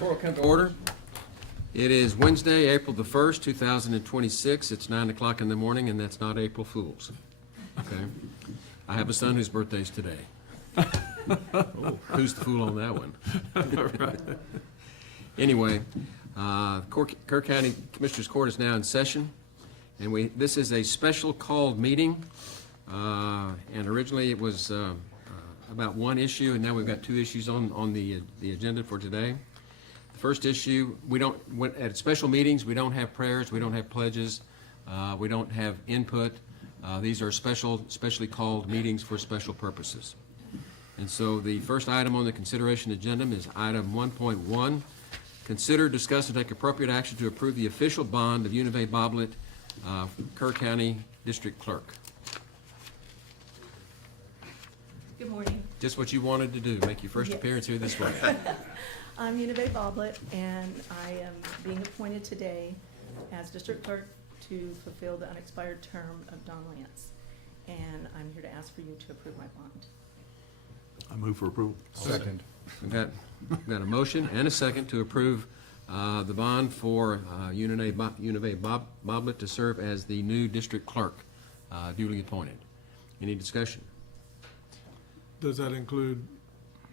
Court will come to order. It is Wednesday, April the 1st, 2026. It's 9 o'clock in the morning, and that's not April Fool's. Okay? I have a son whose birthday's today. Oh, who's the fool on that one? Anyway, Kerr County Commissioners Court is now in session, and this is a special called meeting. And originally it was about one issue, and now we've got two issues on the agenda for today. The first issue, at special meetings, we don't have prayers, we don't have pledges, we don't have input. These are specially called meetings for special purposes. And so the first item on the consideration agenda is item 1.1. Consider, discuss, and take appropriate action to approve the official bond of Unive Boblet, Kerr County District Clerk. Good morning. Just what you wanted to do, make your first appearance here this way. I'm Unive Boblet, and I am being appointed today as District Clerk to fulfill the unexpired term of Don Lance. And I'm here to ask for you to approve my bond. I move for approval. Second. We've got a motion and a second to approve the bond for Unive Boblet to serve as the new district clerk, duly appointed. Any discussion? Does that include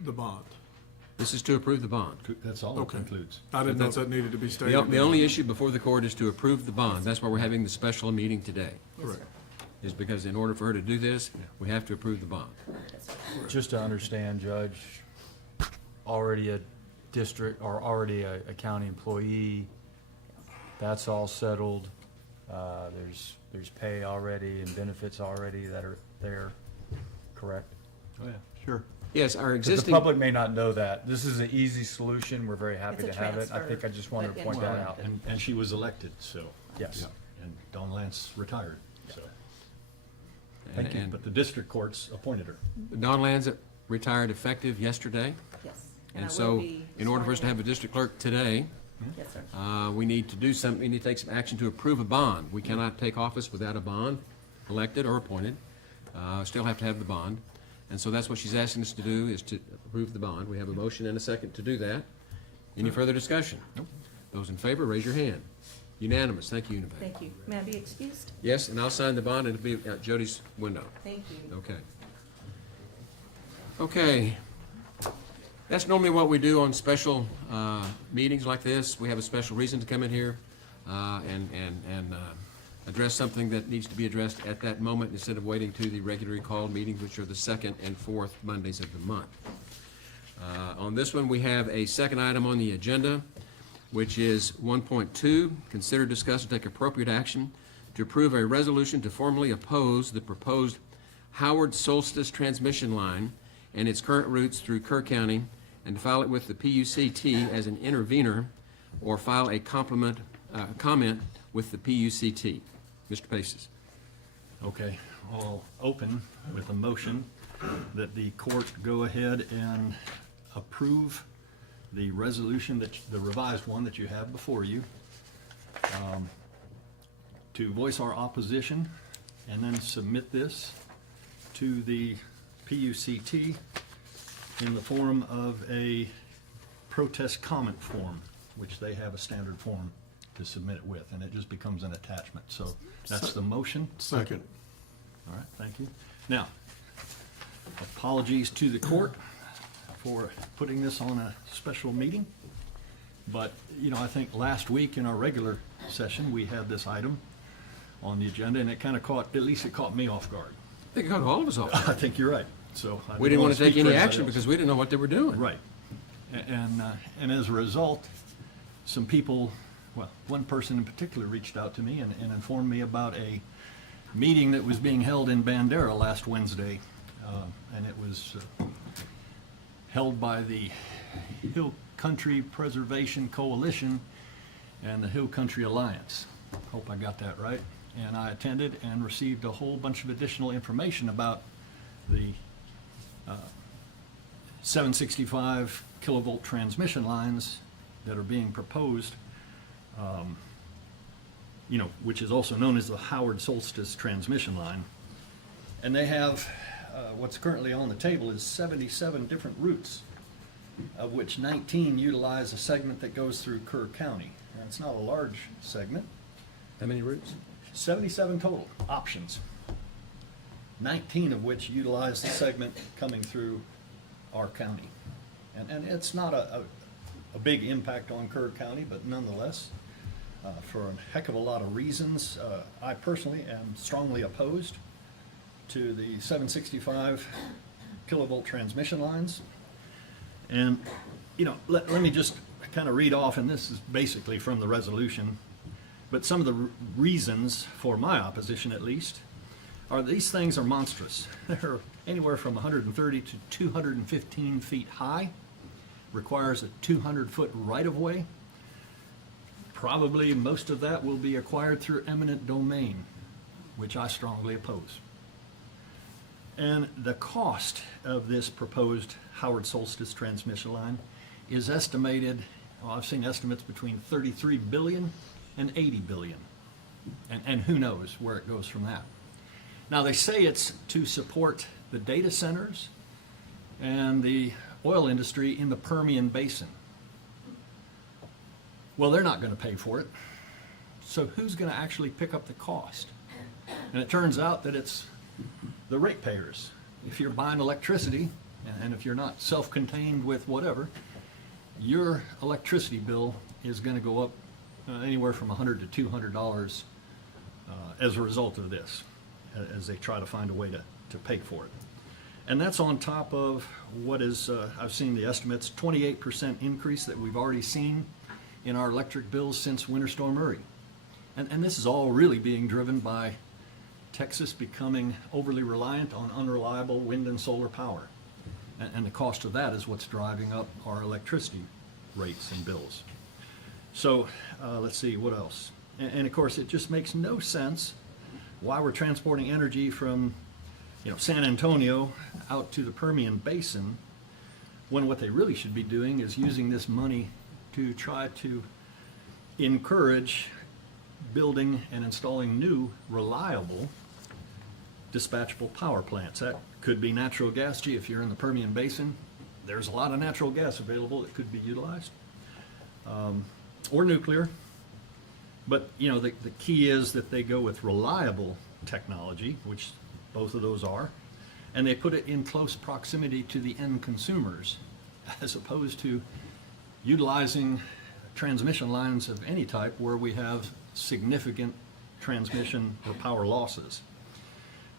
the bond? This is to approve the bond. That's all it Okay. includes. I didn't know if that needed to be stated. The only issue before the court is to approve the bond. That's why we're having the special meeting today, Correct. is because in order for her to do this, we have to approve the bond. Yes, sir. Just to understand, Judge, already a district, or already a county employee, that's all settled. There's pay already and benefits already that are there, correct? Oh, yeah, sure. Yes, our 'Cause existing. the public may not know that. This is an easy solution. We're very happy It's to a have it. I transfer, think I just wanted to but point in- that out. And she was elected, so. Yes. Yeah. And Don Lance retired, so. Thank you. and But the district courts appointed her. Don Lanza retired effective yesterday. Yes. And I so, will be in order for us to sworn have a district clerk today, Yes, sir. we need to do something, we need to take some action to approve a bond. We cannot take office without a bond, elected or appointed. Still have to have the bond. And so that's what she's asking us to do, is to approve the bond. We have a motion and a second to do that. Any further discussion? Nope. Those in favor, raise your hand. Unanimous. Thank you, Unive. Thank you. May I be excused? Yes, and I'll sign the bond, and it'll be at Jody's window. Thank you. Okay. Okay. That's normally what we do on special meetings like this. We have a special reason to come in here and address something that needs to be addressed at that moment instead of waiting to the regularly called meetings, which are the second and fourth Mondays of the month. On this one, we have a second item on the agenda, which is 1.2, consider, discuss, and take appropriate action to approve a resolution to formally oppose the proposed Howard Solstice transmission line and its current routes through Kerr County, and to file it with the PUCT as an intervenor, or file a comment with the PUCT. Mr. Paces. Okay, I'll open with a motion that the court go ahead and approve the resolution, the revised one that you have before you, to voice our opposition, and then submit this to the PUCT in the form of a protest comment form, which they have a standard form to submit it with, and it just becomes an attachment. So that's the motion. Second. All right, thank you. Now, apologies to the court for putting this on a special meeting. But, you know, I think last week in our regular session, we had this item on the agenda, and it kind of caught, at least it caught me off guard. I think it caught all of us off. I think you're right. So I We didn't want to take speak any for action everybody else. because we didn't know what they were doing. Right. And as a result, some people, well, one person in particular reached out to me and informed me about a meeting that was being held in Bandera last Wednesday. And it was held by the Hill Country Preservation Coalition and the Hill Country Alliance. Hope I got that right. And I attended and received a whole bunch of additional information about the 765 kilovolt transmission lines that are being proposed, which is also known as the Howard Solstice transmission line. And they have, what's currently on the table is 77 different routes of which 19 utilize a segment that goes through Kerr County. And it's not a large segment. How many routes? 77 total options, 19 of which utilize the segment coming through our county. And it's not a big impact on Kerr County, but nonetheless, for a heck of a lot of reasons, I personally am strongly opposed to the 765 kilovolt transmission lines. And, you know, let me just kind of read off, and this is basically from the resolution, but some of the reasons for my opposition, at least, are these things are monstrous. They're anywhere from 130 to 215 feet high, requires a 200-foot right-of-way. Probably most of that will be acquired through eminent domain, which I strongly oppose. And the cost of this proposed Howard Solstice transmission line is estimated, well, I've seen estimates between 33 billion and 80 billion. And who knows where it goes from that. Now, they say it's to support the data centers and the oil industry in the Permian Basin. Well, they're not going to pay for it. So who's going to actually pick up the cost? And it turns out that it's the ratepayers. If you're buying electricity, and if you're not self-contained with whatever, your electricity bill is going to go up anywhere from $100 to $200 as a result of this, as they try to find a way to pay for it. And that's on top of what is, I've seen the estimates, 28% increase that we've already seen in our electric bills since Winter Storm Uri. And this is all really being driven by Texas becoming overly reliant on unreliable wind and solar power. And the cost of that is what's driving up our electricity rates and bills. So let's see, what else? And of course, it just makes no sense why we're transporting energy from, you know, San Antonio out to the Permian Basin, when what they really should be doing is using this money to try to encourage building and installing new, reliable, dispatchable power plants. That could be natural gas. Gee, if you're in the Permian Basin, there's a lot of natural gas available that could be utilized, or nuclear. But, you know, the key is that they go with reliable technology, which both of those are, and they put it in close proximity to the end consumers, as opposed to utilizing transmission lines of any type where we have significant transmission or power losses.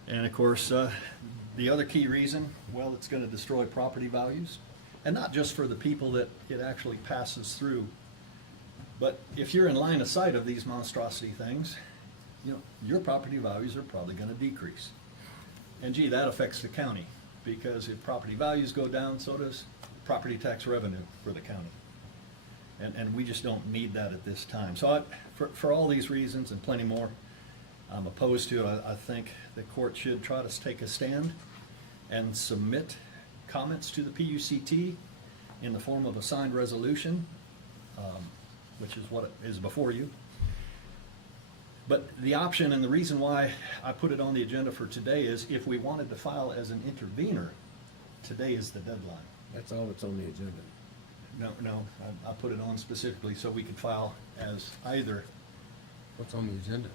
And of course, the other key reason, well, it's going to destroy property values, and not just for the people that it actually passes through, but if you're in line of sight of these monstrosity things, you know, your property values are probably going to decrease. And gee, that affects the county, because if property values go down, so does property tax revenue for the county. And we just don't need that at this time. So for all these reasons and plenty more, I'm opposed to it. I think the court should try to take a stand and submit comments to the PUCT in the form of a signed resolution, which is what is before you. But the option and the reason why I put it on the agenda for today is if we wanted to file as an intervener, today is the deadline. That's all that's on the agenda. No, I put it on specifically so we could file as either What's on the agenda?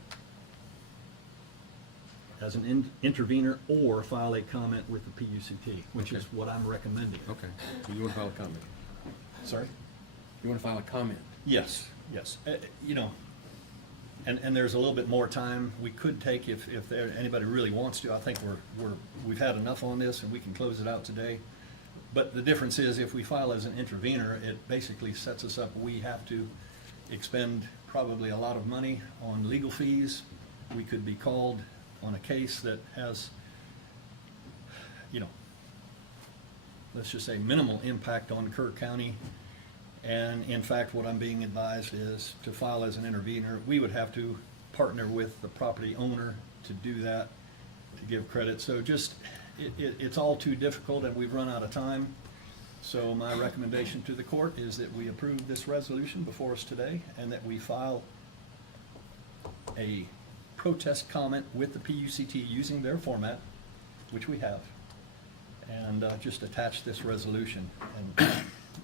as an intervener or file a comment with the PUCT, which Okay. is what I'm recommending. Okay, so you want to file a comment? Sorry? You want to file a comment? Yes. You know, and there's a little bit more time we could take if anybody really wants to. I think we've had enough on this and we can close it out today. But the difference is if we file as an intervener, it basically sets us up. We have to expend probably a lot of money on legal fees. We could be called on a case that has, you know, let's just say minimal impact on Kerr County. And in fact, what I'm being advised is to file as an intervener, we would have to partner with the property owner to do that, to give credit. So just, it's all too difficult and we've run out of time. So my recommendation to the court is that we approve this resolution before us today and that we file a protest comment with the PUCT using their format, which we have, and just attach this resolution. And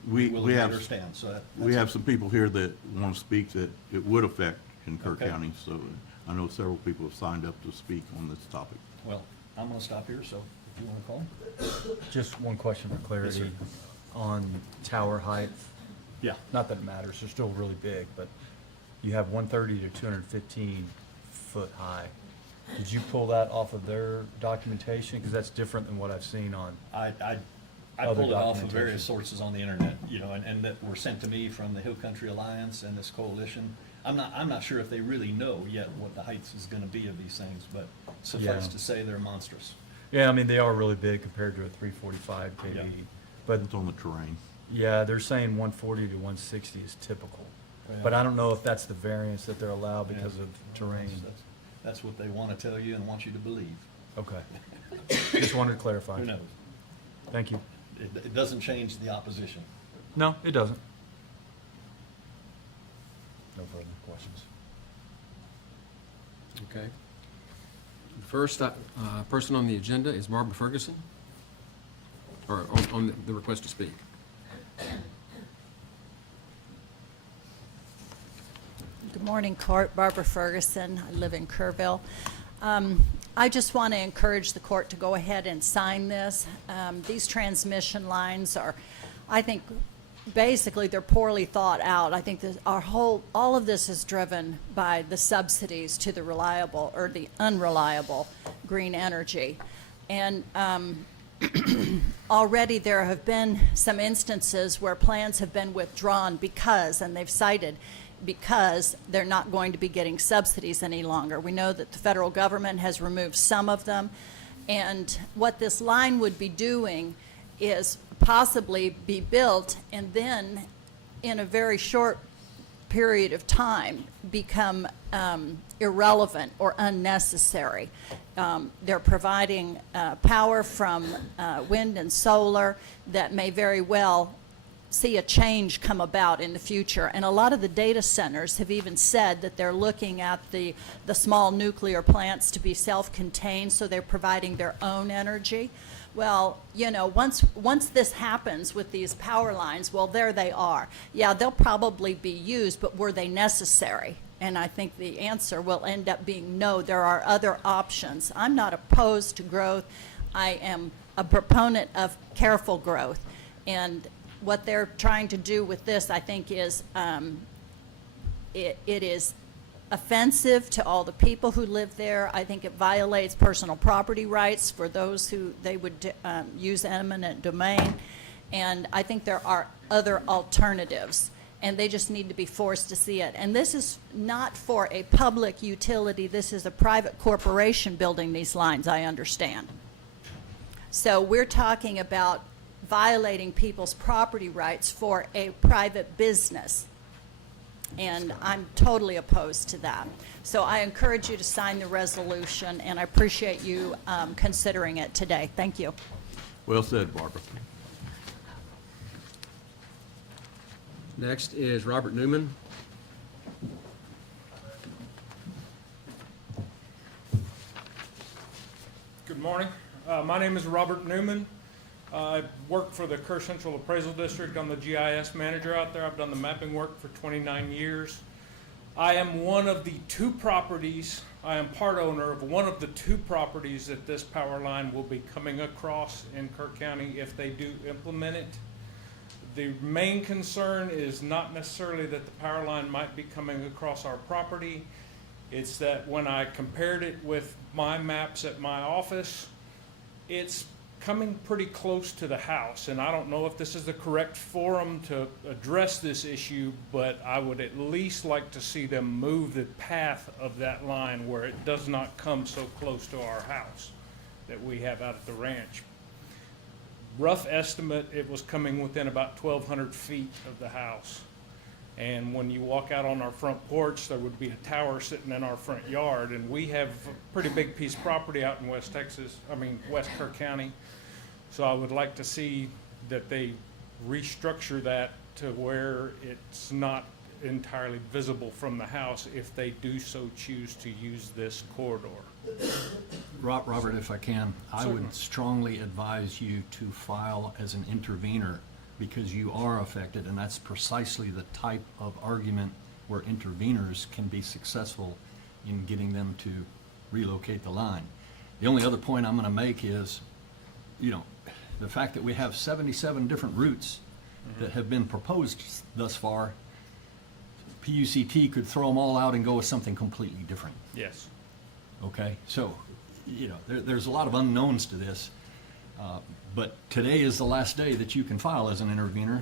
We willing to have- understand, so that. We have some people here that want to speak that it would affect in Kerr Okay. County, so I know several people have signed up to speak on this topic. Well, I'm gonna stop here, so if you wanna call. Just one question for Yes, clarity sir. on tower height. Yeah. Not that it matters, they're still really big, but you have 130 to 215 foot high. Did you pull that off of their documentation? Because that's different than what I've seen on. I Other pulled it off of documentation. various sources on the internet, you know, and that were sent to me from the Hill Country Alliance and this coalition. I'm not sure if they really know yet what the heights is gonna be of these things, but suffice Yeah. to say, they're monstrous. Yeah, I mean, they are really big compared to a 345 Yeah. kV. But It's on the terrain. yeah, they're saying 140 to 160 is typical. But I don't know if that's the variance that they're allowed because Yeah. of terrain. That's what they wanna tell you and want you to believe. Okay. Just wanted to clarify. Who knows? Thank you. It doesn't change the opposition. No, it doesn't. No further questions. Okay. The first person on the agenda is Barbara Ferguson, or on the request to speak. Good morning, Court. Barbara Ferguson. I live in Kerrville. I just want to encourage the court to go ahead and sign this. These transmission lines are, I think, basically they're poorly thought out. I think all of this is driven by the subsidies to the reliable or the unreliable green energy. And already there have been some instances where plans have been withdrawn because, and they've cited, because they're not going to be getting subsidies any longer. We know that the federal government has removed some of them, and what this line would be doing is possibly be built and then in a very short period of time become irrelevant or unnecessary. They're providing power from wind and solar that may very well see a change come about in the future. And a lot of the data centers have even said that they're looking at the small nuclear plants to be self-contained, so they're providing their own energy. Well, you know, once this happens with these power lines, well, there they are. Yeah, they'll probably be used, but were they necessary? And I think the answer will end up being no, there are other options. I'm not opposed to growth. I am a proponent of careful growth. And what they're trying to do with this, I think, is it is offensive to all the people who live there. I think it violates personal property rights for those who they would use eminent domain. And I think there are other alternatives, and they just need to be forced to see it. And this is not for a public utility. This is a private corporation building these lines, I understand. So we're talking about violating people's property rights for a private business. And I'm totally opposed to that. So I encourage you to sign the resolution, and I appreciate you considering it today. Thank you. Well said, Barbara. Next is Robert Newman. Good morning. My name is Robert Newman. I work for the Kerr Central Appraisal District. I'm the GIS manager out there. I've done the mapping work for 29 years. I am one of the two properties, I am part owner of one of the two properties that this power line will be coming across in Kerr County if they do implement it. The main concern is not necessarily that the power line might be coming across our property. It's that when I compared it with my maps at my office, it's coming pretty close to the house, and I don't know if this is the correct forum to address this issue, but I would at least like to see them move the path of that line where it does not come so close to our house that we have out at the ranch. Rough estimate, it was coming within about 1,200 feet of the house. And when you walk out on our front porch, there would be a tower sitting in our front yard, and we have a pretty big piece of property out in West Kerr County. So I would like to see that they restructure that to where it's not entirely visible from the house if they do so choose to use this corridor. Robert, if I can, I Certainly. would strongly advise you to file as an intervener because you are affected, and that's precisely the type of argument where interveners can be successful in getting them to relocate the line. The only other point I'm gonna make is, you know, the fact that we have 77 different routes that have been proposed thus far, PUCT could throw them all out and go with something completely different. Yes. Okay, so, you know, there's a lot of unknowns to this, but today is the last day that you can file as an intervener,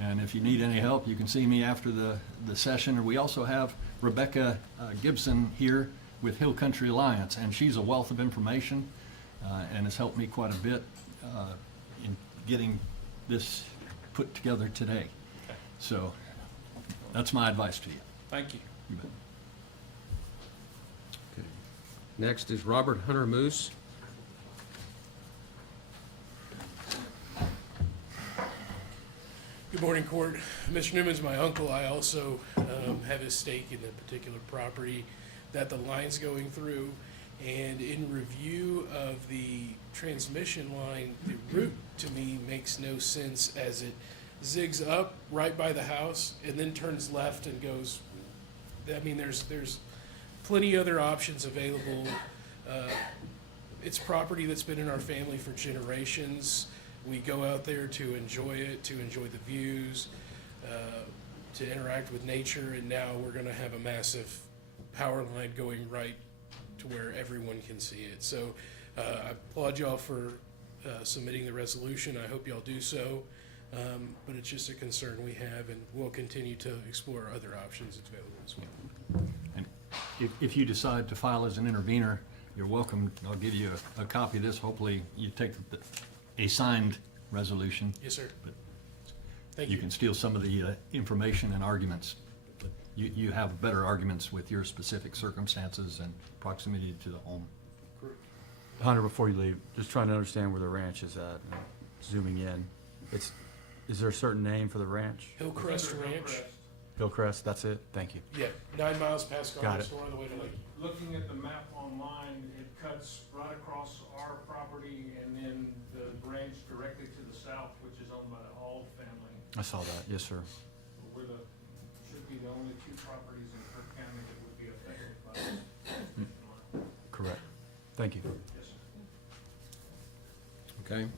and if you need any help, you can see me after the session. We also have Rebecca Gibson here with Hill Country Alliance, and she's a wealth of information and has helped me quite a bit in getting this put together today. Okay. So that's my advice to you. Thank you. You bet. Okay. Next is Robert Hunter Moose. Good morning, Court. Mr. Newman's my uncle. I also have a stake in the particular property that the line's going through. And in review of the transmission line, the route to me makes no sense as it zigs up right by the house and then turns left and goes, I mean, there's plenty other options available. It's property that's been in our family for generations. We go out there to enjoy it, to enjoy the views, to interact with nature, and now we're gonna have a massive power line going right to where everyone can see it. So I applaud y'all for submitting the resolution. I hope y'all do so. But it's just a concern we have, and we'll continue to explore other options available as well. And if you decide to file as an intervener, you're welcome. I'll give you a copy of this. Hopefully you take a signed resolution. Yes, sir. But Thank you you. can steal some of the information and arguments. But you have better arguments with your specific circumstances and proximity to the home. Hunter, before you leave, just trying to understand where the ranch is at, zooming in. Is there a certain name for the ranch? Hillcrest Ranch. Hillcrest, that's it? Thank you. Yeah, 9 miles past Got Commerce it. Store on the way to Lake. Looking at the map online, it cuts right across our property and then the ranch directly to the south, which is owned by the Auld family. I saw that, yes, sir. We're should be the only two properties in Kerr County that would be affected by this. Correct. Thank you. Yes, sir. Okay.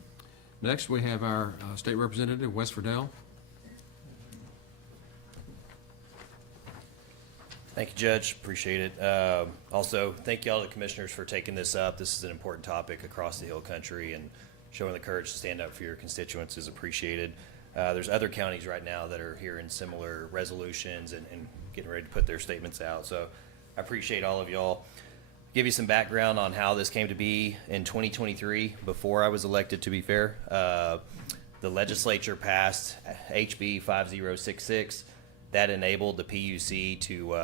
Next, we have our state representative, Wes Ferdell. Thank you, Judge. Appreciate it. Also, thank you all the commissioners for taking this up. This is an important topic across the Hill Country, and showing the courage to stand up for your constituents is appreciated. There's other counties right now that are hearing similar resolutions and getting ready to put their statements out. So I appreciate all of y'all. Give you some background on how this came to be in 2023, before I was elected, to be fair. The legislature passed HB 5066. That enabled the PUC to,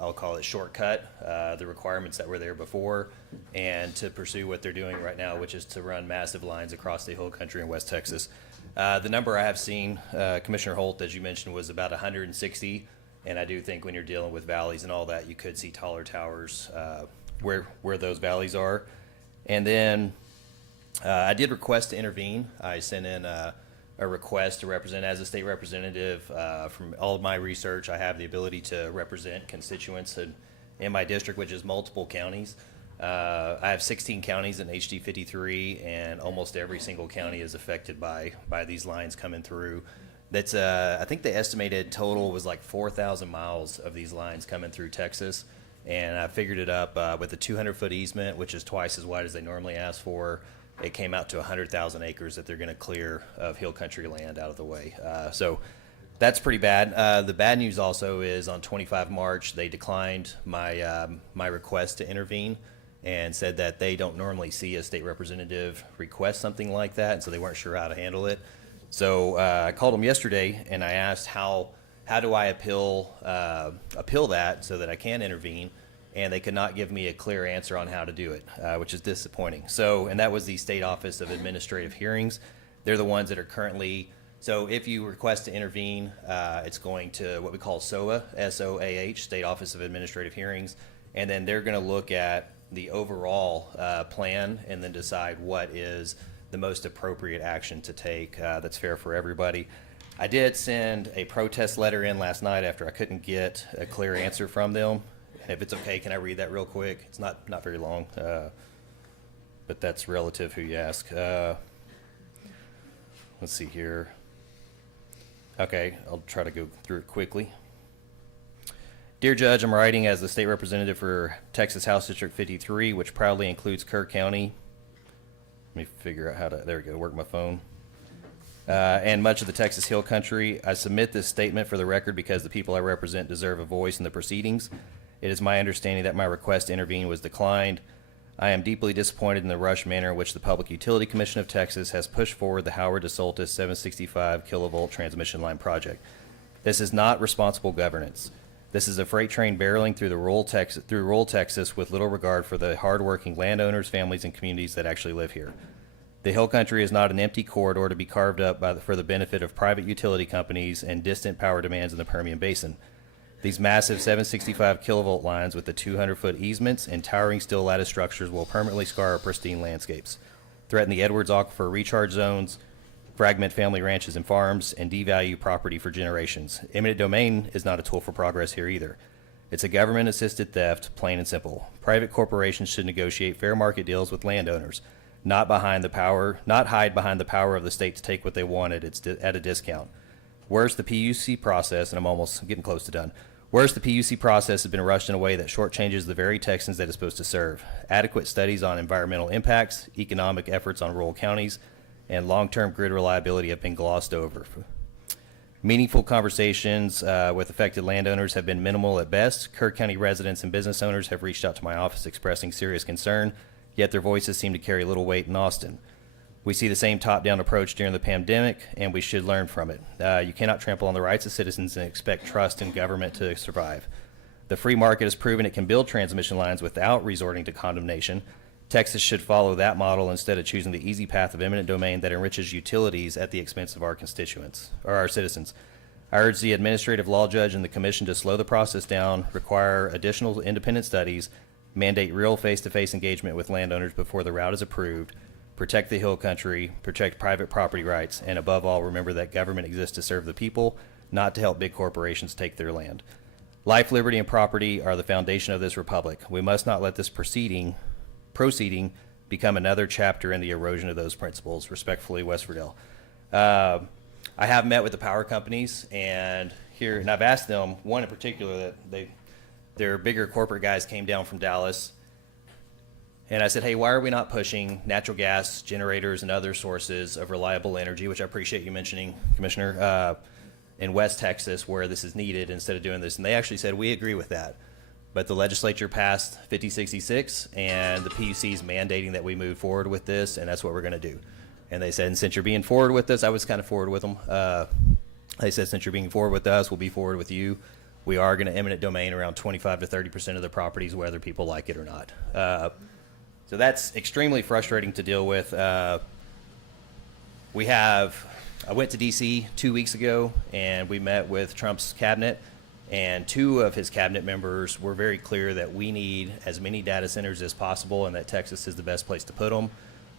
I'll call it shortcut, the requirements that were there before, and to pursue what they're doing right now, which is to run massive lines across the Hill Country in West Texas. The number I have seen, Commissioner Holt, as you mentioned, was about 160, and I do think when you're dealing with valleys and all that, you could see taller towers where those valleys are. And then I did request to intervene. I sent in a request to represent as a state representative. From all of my research, I have the ability to represent constituents in my district, which is multiple counties. I have 16 counties in HD 53, and almost every single county is affected by these lines coming through. That's I think the estimated total was like 4,000 miles of these lines coming through Texas. And I figured it up with a 200-foot easement, which is twice as wide as they normally ask for. It came out to 100,000 acres that they're going to clear of Hill Country land out of the way. So that's pretty bad. The bad news also is on 25 March, they declined my request to intervene and said that they don't normally see a state representative request something like that, and so they weren't sure how to handle it. So I called them yesterday and I asked how do I appeal that so that I can intervene, and they could not give me a clear answer on how to do it, which is disappointing. So, and that was the State Office of Administrative Hearings. They're the ones that are currently, so if you request to intervene, it's going to what we call SOAH, S-O-A-H, State Office of Administrative Hearings, and then they're going to look at the overall plan and then decide what is the the most appropriate action to take that's fair for everybody. I did send a protest letter in last night after I couldn't get a clear answer from them. And if it's okay, can I read that real quick? It's not very long, but that's relative who you ask. Let's see here. Okay, I'll try to go through it quickly. Dear Judge, I'm writing as the state representative for Texas House District 53, which proudly includes Kerr County. Let me figure out how to, there we go, work my phone. And much of the Texas Hill Country. I submit this statement for the record because the people I represent deserve a voice in the proceedings. It is my understanding that my request to intervene was declined. I am deeply disappointed in the rushed manner in which the Public Utility Commission of Texas has pushed forward the Howard DeSoltis 765 kilovolt transmission line project. This is not responsible governance. This is a freight train barreling through rural Texas with little regard for the hardworking landowners, families, and communities that actually live here. The Hill Country is not an empty corridor to be carved up for the benefit of private utility companies and distant power demands in the Permian Basin. These massive 765 kilovolt lines with the 200-foot easements and towering steel lattice structures will permanently scar our pristine landscapes, threaten the Edwards Aquifer recharge zones, fragment family ranches and farms, and devalue property for generations. Eminent domain is not a tool for progress here either. It's a government-assisted theft, plain and simple. Private corporations should negotiate fair market deals with landowners, not hide behind the power of the state to take what they want at a discount. Worse, the PUC process, and I'm almost getting close to done. Worse, the PUC process has been rushed in a way that shortchanges the very Texans that it's supposed to serve. Adequate studies on environmental impacts, economic efforts on rural counties, and long-term grid reliability have been glossed over. Meaningful conversations with affected landowners have been minimal at best. Kerr County residents and business owners have reached out to my office expressing serious concern, yet their voices seem to carry little weight in Austin. We see the same top-down approach during the pandemic, and we should learn from it. You cannot trample on the rights of citizens and expect trust in government to survive. The free market has proven it can build transmission lines without resorting to condemnation. Texas should follow that model instead of choosing the easy path of eminent domain that enriches utilities at the expense of our constituents, or our citizens. I urge the administrative law judge and the commission to slow the process down, require additional independent studies, mandate real face-to-face engagement with landowners before the route is approved, protect the Hill Country, protect private property rights, and above all, remember that government exists to serve the people, not to help big corporations take their land. Life, liberty, and property are the foundation of this republic. We must not let this proceeding become another chapter in the erosion of those principles. Respectfully, West Verdell. I have met with the power companies, and I've asked them, one in particular, that their bigger corporate guys came down from Dallas. And I said, hey, why are we not pushing natural gas generators and other sources of reliable energy, which I appreciate you mentioning, Commissioner, in West Texas where this is needed instead of doing this? And they actually said, we agree with that. But the legislature passed 5066, and the PUC is mandating that we move forward with this, and that's what we're going to do. And they said, and since you're being forward with this, I was kind of forward with them. They said, since you're being forward with us, we'll be forward with you. We are going to eminent domain around 25 to 30% of the properties, whether people like it or not. So that's extremely frustrating to deal with. I went to D.C. 2 weeks ago, and we met with Trump's cabinet, and two of his cabinet members were very clear that we need as many data centers as possible and that Texas is the best place to put them.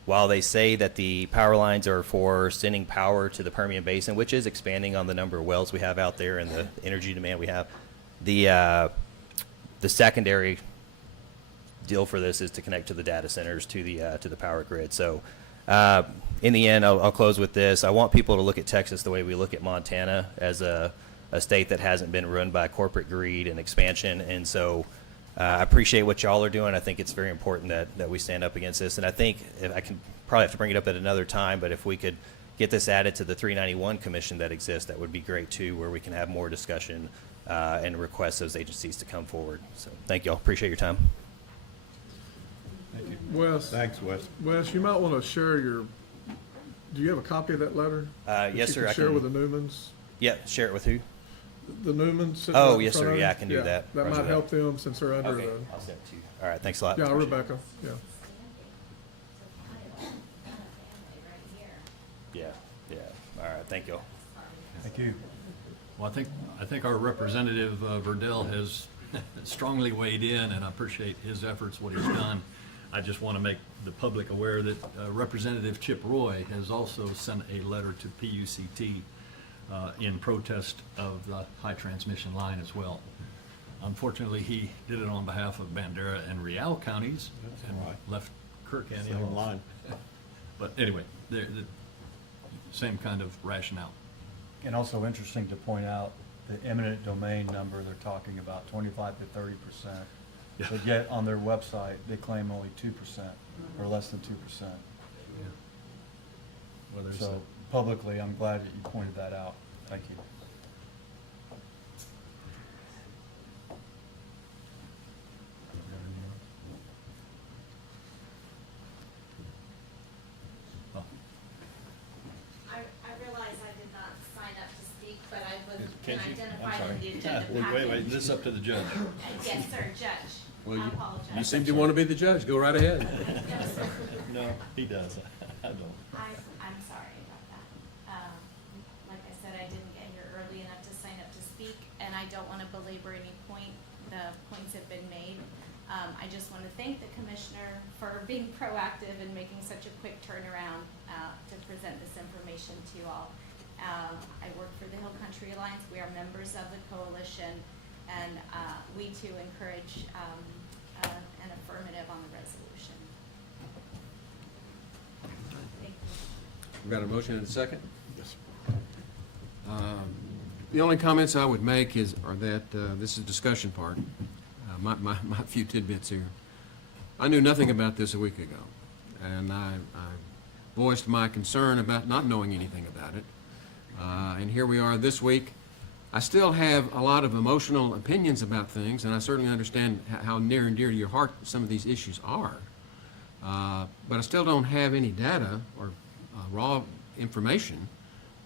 While they say that the power lines are for sending power to the Permian Basin, which is expanding on the number of wells we have out there and the energy demand we have, the secondary deal for this is to connect to the data centers to the power grid. So in the end, I'll close with this. I want people to look at Texas the way we look at Montana, as a state that hasn't been run by corporate greed and expansion. And so I appreciate what y'all are doing. I think it's very important that we stand up against this. And I think I can probably have to bring it up at another time, but if we could get this added to the 391 commission that exists, that would be great too, where we can have more discussion and request those agencies to come forward. So thank y'all. Appreciate your time. Wes, Thanks, Wes. Wes, you might want to share do you have a copy of that letter? Yes, sir. I Share can- with the Newmans? Yeah, share it with who? The Newmans? sitting Oh, right in yes, front sir. of Yeah, you? I can do that. That Roger might that. help them since they're under Okay, the, I'll send it to you. All right, thanks a lot. yeah, Appreciate it. Rebecca, yeah. Yeah, yeah. All right, thank you. Thank you. Well, I think our representative Verdell has strongly weighed in, and I appreciate his efforts, what he's done. I just want to make the public aware that Representative Chip Roy has also sent a letter to PUCT in protest of the high transmission line as well. Unfortunately, he did it on behalf of Bandera and Real counties and left Kerr County Same alone. line. But anyway, they're the same kind of rationale. And also interesting to point out, the eminent domain number, they're talking about 25 to 30%. Yeah. But yet on their website, they claim only 2% or less than 2%. Well, there's So publicly, I'm glad that you pointed that out. Thank you. I realize I did not sign up to speak, but I was Can't you? identified in the agenda Wait, package. this is up to the judge. Yes, sir, Judge. Well, I you apologize. seem to want to be the judge. Go right ahead. No, sir. No, he does. I don't. I'm sorry about that. Like I said, I didn't get here early enough to sign up to speak, and I don't want to belabor any point. The points have been made. I just want to thank the commissioner for being proactive and making such a quick turnaround to present this information to you all. I work for the Hill Country Alliance. We are members of the coalition, and we too encourage an affirmative on the resolution. Thank you. We've got a motion and a second? Yes. The only comments I would make are that this is discussion part. My few tidbits here. I knew nothing about this a week ago, and I voiced my concern about not knowing anything about it. And here we are this week. I still have a lot of emotional opinions about things, and I certainly understand how near and dear to your heart some of these issues are. But I still don't have any data or raw information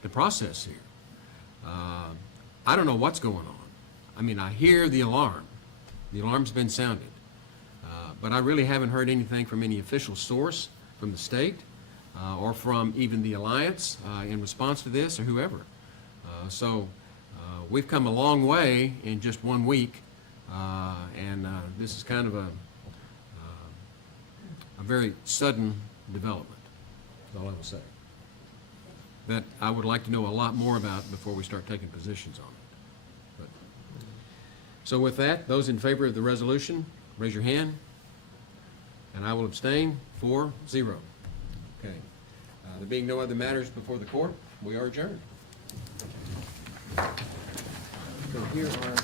to process here. I don't know what's going on. I mean, I hear the alarm. The alarm's been sounded. But I really haven't heard anything from any official source from the state or from even the Alliance in response to this or whoever. So we've come a long way in just 1 week, and this is kind of a very sudden development, is all I will say, that I would like to know a lot more about before we start taking positions on it. But, so with that, those in favor of the resolution, raise your hand, and I will abstain, 4-0. Okay. There being no other matters before the court, we are adjourned. So here are